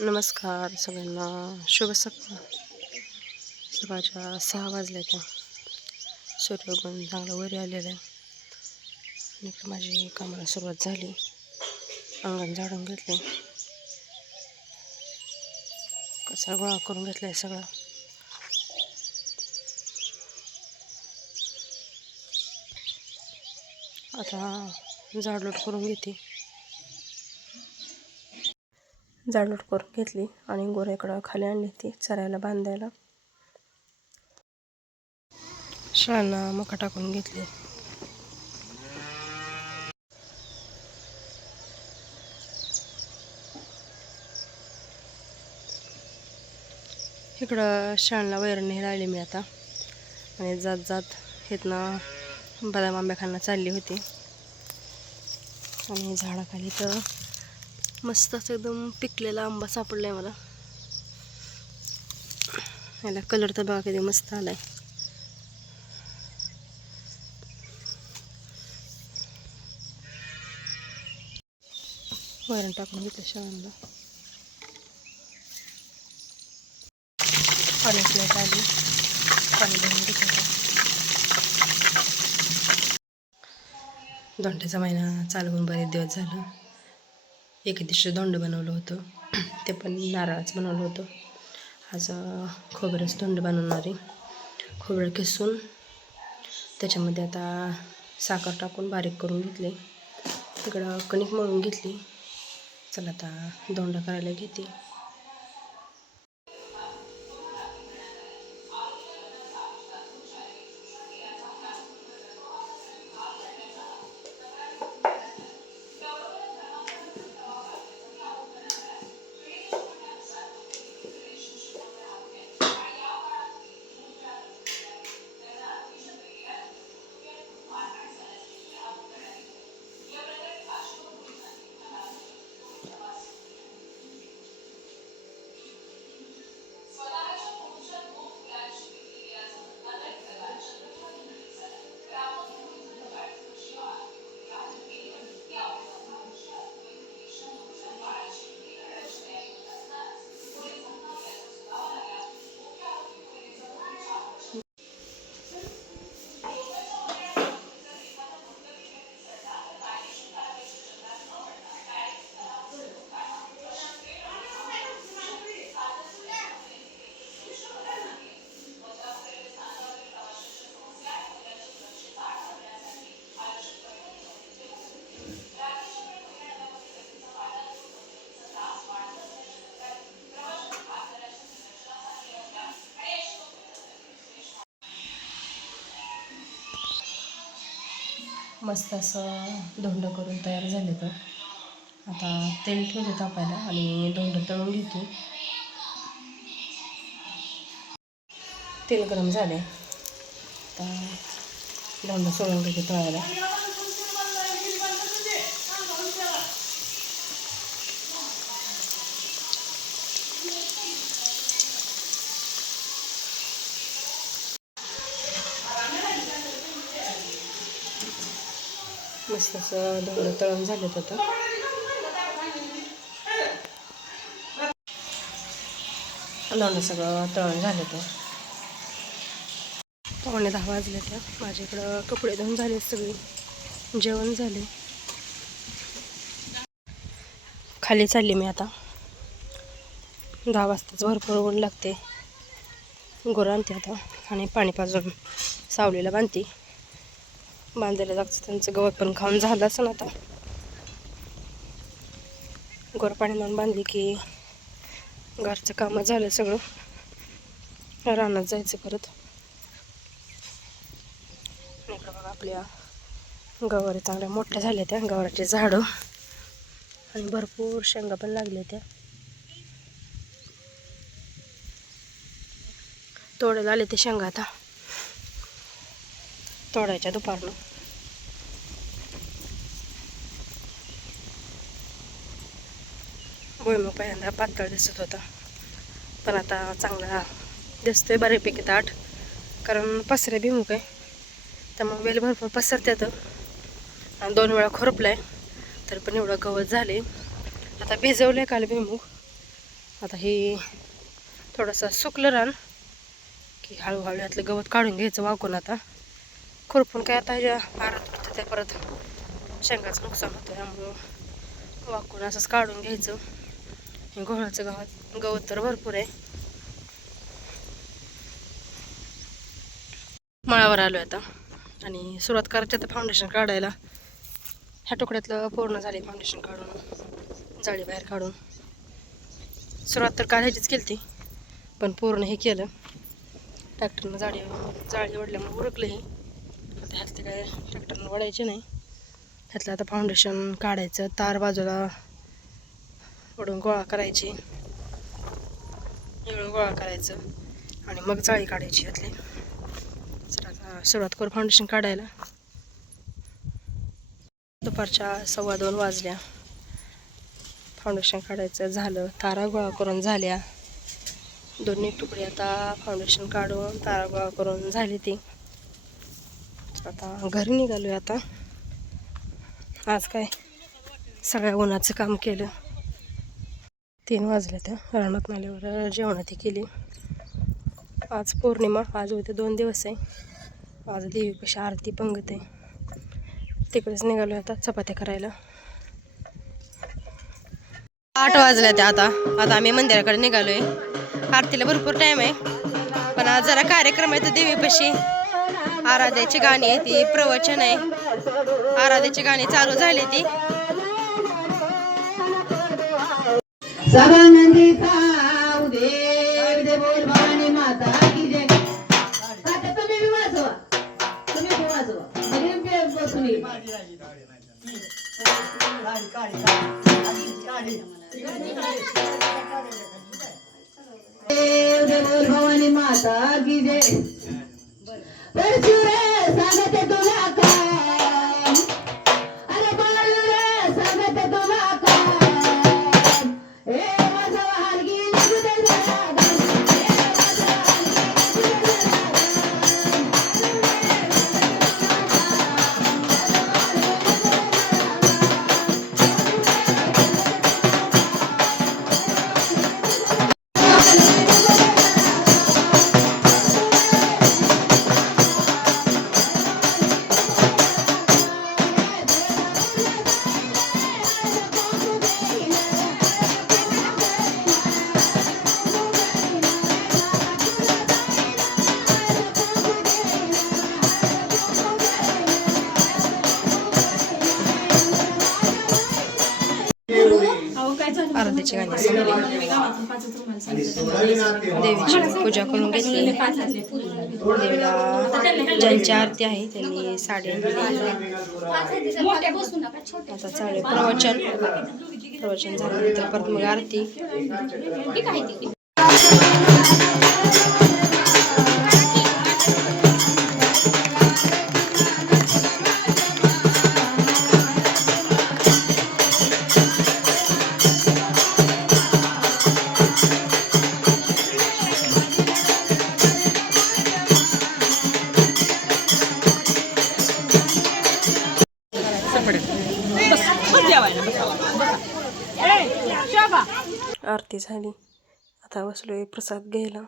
नमस्कार सगळ्यांना, शुभ सकाळ. सकाळच्या 6 वाजल्या त्या. सूर्य उगवून चांगलं वरी आलेलं आहे आणि माझी कामाला सुरुवात झाली. अंगण झाडून घेतले, कचरा गोळा करून घेतलाय सगळा. आता झाडलोट करून घेते. झाडलोट करून घेतली आणि गोऱ्याकडं खाली आणली ती चरायला बांधायला. शाळांना मका टाकून घेतली. इकडं शाळांना वैरणी राहिली मी आता, आणि जात जात इथनं बदाम आंब्याखाना चालली होती. आणि झाडाखाली तर मस्तच एकदम पिकलेला आंबा सापडलाय मला. याला कलर तर बघा किती मस्त आलाय. वैरण टाकून घेतलं शाळांना. पाणी प्लेट आली, पाणी भरून घेतलं. दोंड्याचा महिना चालू होऊन बरेच दिवस झालं. एके दिवशी दोंड बनवलं होतं, ते पण नारळाचं बनवलं होतं. आज खोबऱ्याचं दोंड बनवणार आहे. खोबरं किसून त्याच्यामध्ये आता साखर टाकून बारीक करून घेतले. इकडं कणिक मळून घेतली. चला आता दोंडा करायला घेते. मस्त असं धोंड करून तयार झाले. तर आता तेल ठेवते तापायला आणि धोंड तळून घेते. तेल गरम झाले, आता धोंड सोडून घेते तळायला. मस्त असं धोंड तळून झालेत. होतं धोंड सगळं तळून झालं. तर 9:15 वाजले. त्या माझ्याकडं कपडे धुवून झाले, सगळे जेवण झाले. खाली चालली मी आता. 10 वाजताच भरपूर ऊन लागते. गुरं आणते आता आणि पाणी पाजून सावलीला बांधते. बांधायला लागतं, त्यांचं गवत पण खाऊन झालं असं ना. आता गोर पाणी लावून बांधली की घरचं कामं झालं सगळं. रानात जायचं परत. इकडं बघा आपल्या गवारी चांगल्या मोठ्या झाल्या. त्या गवाराचे झाडं आणि भरपूर शेंगा पण लागल्या. त्या तोडायला आले ते शेंगा. आता तोडायच्या दुपारनं. भुईमूग पहिल्यांदा पातळ दिसत होता, पण आता चांगला दिसतोय बऱ्यापैकी ताट. कारण पसरे भुईमूग आहे, त्यामुळे वेल भरपूर पसरतात. आणि 2 वेळा खुरपलाय, तर पण एवढं गवत झाले. आता भिजवलंय काल भुईमूग, आता हे थोडंसं सुकलं रान की हळूहळू यातलं गवत काढून घ्यायचं वाकून. आता खुरपून काय आता ह्याच्या आरात उरतं त्या परत शेंगाचं नुकसान होतं, त्यामुळं वाकून असंच काढून घ्यायचं. हे गव्हाचं गवत तर भरपूर आहे. मळावर आलो आता आणि सुरुवात करायची आता फाउंडेशन काढायला. ह्या तुकड्यातलं पूर्ण झाले फाउंडेशन काढून, जाळी बाहेर काढून. सुरुवात तर काढायचीच केली ती, पण पूर्ण हे केलं ट्रॅक्टरनं. जाळी ओढल्यामुळे उरकलं हे. आता ह्यातले काय ट्रॅक्टरनं ओढायचे नाही. ह्यातलं आता फाउंडेशन काढायचं, तार बाजूला ओढून गोळा करायची, एवढं गोळा करायचं आणि मग जाळी काढायची ह्यातली. तर आता सुरुवात करू फाउंडेशन काढायला. दुपारच्या 2:15 वाजल्या. फाउंडेशन काढायचं झालं, तारा गोळा करून झाल्या. दोन्ही तुकडे आता फाउंडेशन काढून तारा गोळा करून झाली ती. आता घरी निघालोय. आता आज काय सगळ्या उन्हाचं काम केलं. 3 वाजले त्या रानात नाल्यावर जेवणात केली. आज पौर्णिमा, आज उद्या 2 दिवस आहे. आज देवीपाशी आरती पंगत आहे, तिकडेच निघालो आता चपात्या करायला. 8 वाजल्या त्या आता आम्ही मंदिराकडे निघालोय. आरतीला भरपूर टाइम आहे, पण आज जरा कार्यक्रम आहे तर देवीपाशी आराध्याची गाणी आहे, ती प्रवचन आहे. आराध्याची गाणी चालू झाली ती. भवानी माता की जय. सांगते तुला काय, अरे बाळू रे सांगते तुला काय, हे माझा हलगी निघू दे जरा. आराध्याची गाणी संपली. देवीची पूजा करून घेतली. देवीला ज्यांची आरती आहे त्यांनी साडी आणली. आता चालेल प्रवचन झाल्यानंतर परत मग आरती. आरती झाली, आता बसलोय प्रसाद घ्यायला.